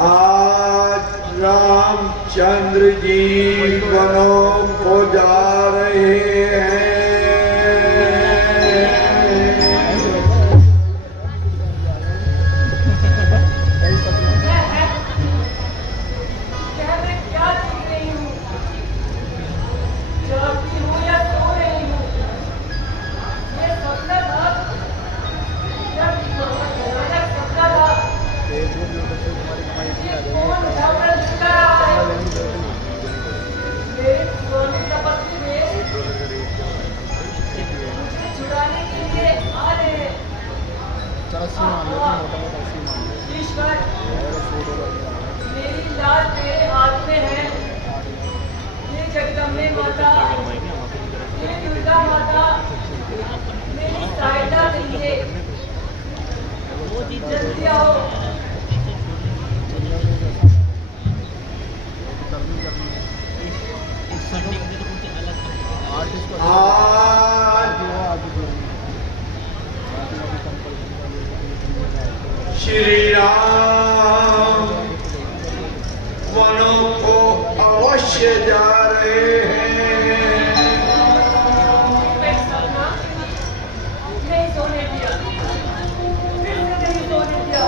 आज रामचंद्र जी वनों को जा रहे हैं। ईश्वर, मेरी लाज तेरे हाथ में है। ये जगदम्बे माता, ये दुर्गा माता मेरी सहायता करिए। जल्दी आओ। श्री राम वनों को अवश्य जा रहे हैं। नहीं सोने दिया, फिर से नहीं सोने दिया।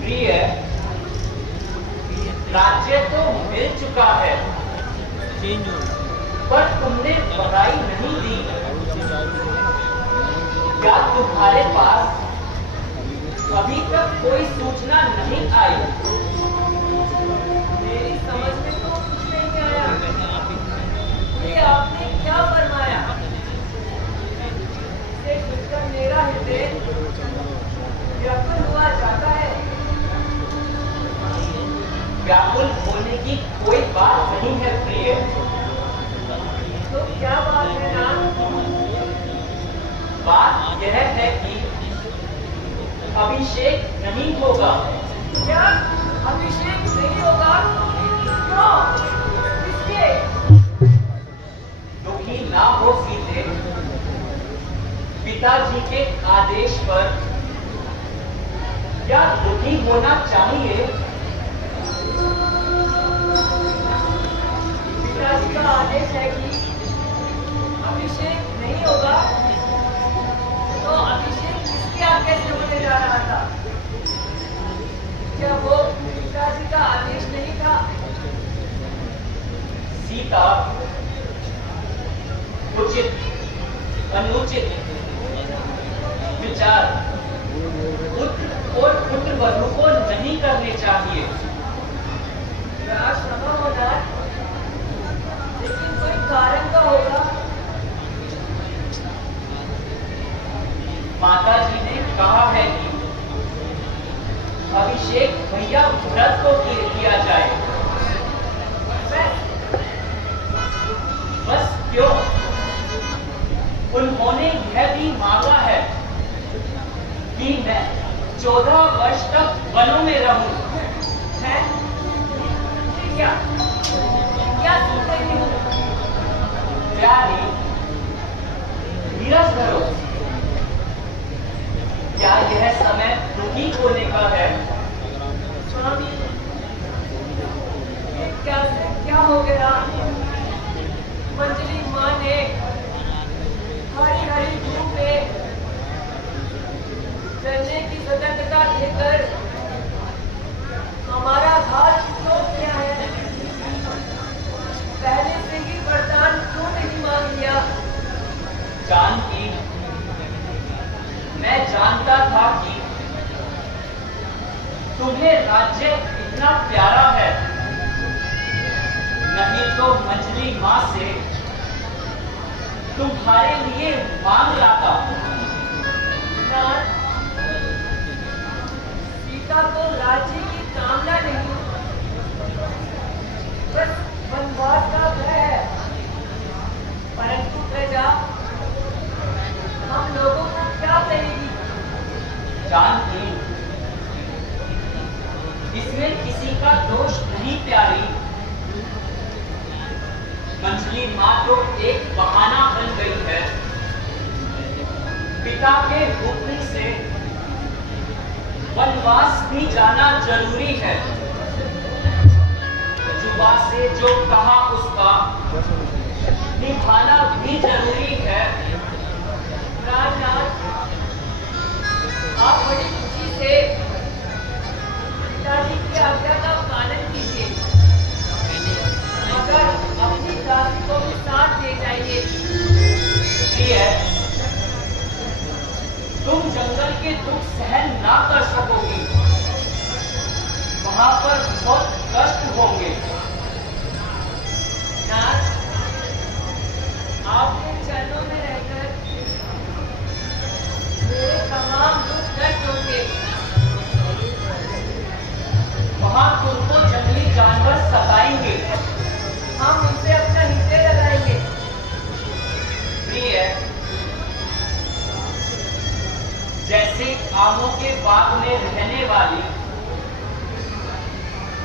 प्रिय, राज्य तो मिल चुका है, पर तुमने बधाई नहीं दी। क्या तुम्हारे पास अभी तक कोई सूचना नहीं आई? मेरी समझ में तो कुछ नहीं आया। ये आपने क्या फरमाया? इसे सुनकर मेरा हृदय व्याकुल हुआ जाता है। व्याकुल होने की कोई बात नहीं है प्रिय। तो क्या बात है नाम? बात यह है कि अभिषेक नहीं होगा। क्या अभिषेक नहीं होगा? क्यों? किसके? दुखी ना हो सीते, पिताजी के आदेश पर क्या दुखी होना चाहिए? पिताजी का आदेश है कि अभिषेक नहीं होगा, तो अभिषेक किसके आज्ञा से होने जा रहा था? क्या वो पिताजी का आदेश नहीं था? सीता उचित अनुचित विचार पुत्र और पुत्र वधू को नहीं करने चाहिए। क्षमा होना, लेकिन कोई कारण तो होगा। माता जी ने कहा है कि अभिषेक भैया व्रत को किया जाए। बस क्यों? उन्होंने यह भी मांगा है कि मैं 14 वर्ष तक वनों में रहूं। है? क्या क्या सुन रही हूँ? प्यारी, धीरज धरो। क्या यह समय दुखी होने का है? स्वामी, ये क्या से क्या हो गया? मंजली माँ ने हरी हरी धूप में चलने की सतर्कता देकर हमारा घात क्यों किया है? पहले से ही वरदान क्यों नहीं मांग लिया? जानकी, मैं जानता था कि तुम्हें राज्य इतना प्यारा है, नहीं तो मंजली माँ से तुम्हारे लिए मांग लाता। सीता को राज्य की कामना नहीं, बस वनवास का भय है। पिता के हुक्म से वनवास भी जाना जरूरी है। जुबा से जो कहा उसका निभाना भी जरूरी है। राजनाथ, आप बड़ी खुशी से पिताजी की आज्ञा का पालन कीजिए, मगर अपनी दासी को भी साथ ले जाइए। तुम जंगल के दुख सहन ना कर सकोगी, वहां पर बहुत कष्ट होंगे। नाथ, आपके चरणों में रहकर मेरे तमाम दुख नष्ट होंगे। वहां तुमको जंगली जानवर सताएंगे, हम उनसे अपना हृदय लगाएंगे। प्रिय, जैसे आमों के बाग में रहने वाली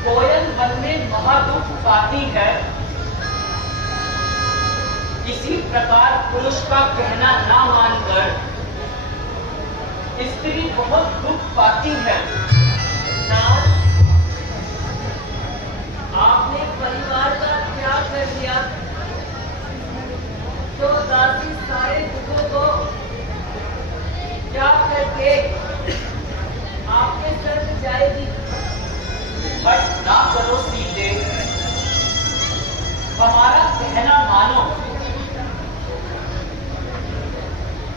कोयल वन में महादुख पाती है, इसी प्रकार पुरुष का कहना ना मानकर स्त्री बहुत दुख पाती है। नाथ, आपने परिवार का त्याग कर दिया तो दासी सारे दुखों को त्याग करके आपके सर पे जाएगी। हट ना करो सीते, हमारा कहना मानो।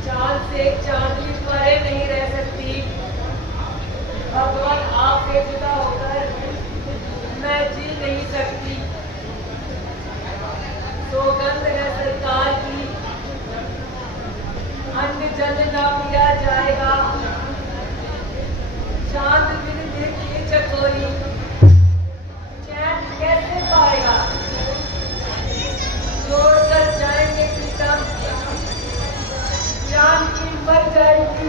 चांद से चांदनी परे नहीं रह सकती। भगवान आपसे जुदा होकर मैं जी नहीं सकती। सौगंध है सरकार की, अन्न जल ना पिया जाएगा। चांद बिन देखिए चकोरी, चैन कैसे पाएगा। छोड़कर जाएंगे प्रीतम, जान की मर जाएगी।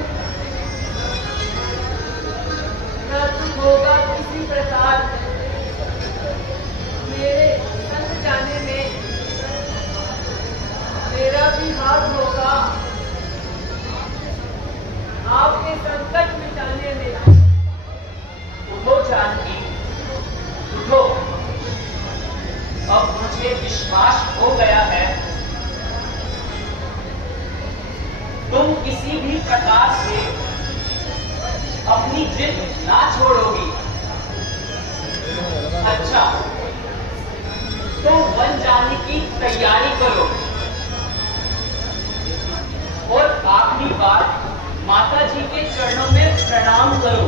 न तू होगा किसी प्रकार मेरे संग जाने में, मेरा भी हाथ होगा आपके संकट मिटाने में। उठो जानकी, उठो। अब मुझे विश्वास हो गया है तुम किसी भी प्रकार से अपनी जिद ना छोड़ोगी। अच्छा, तो वन जाने की तैयारी करो और आखिरी बार माता जी के चरणों में प्रणाम करो।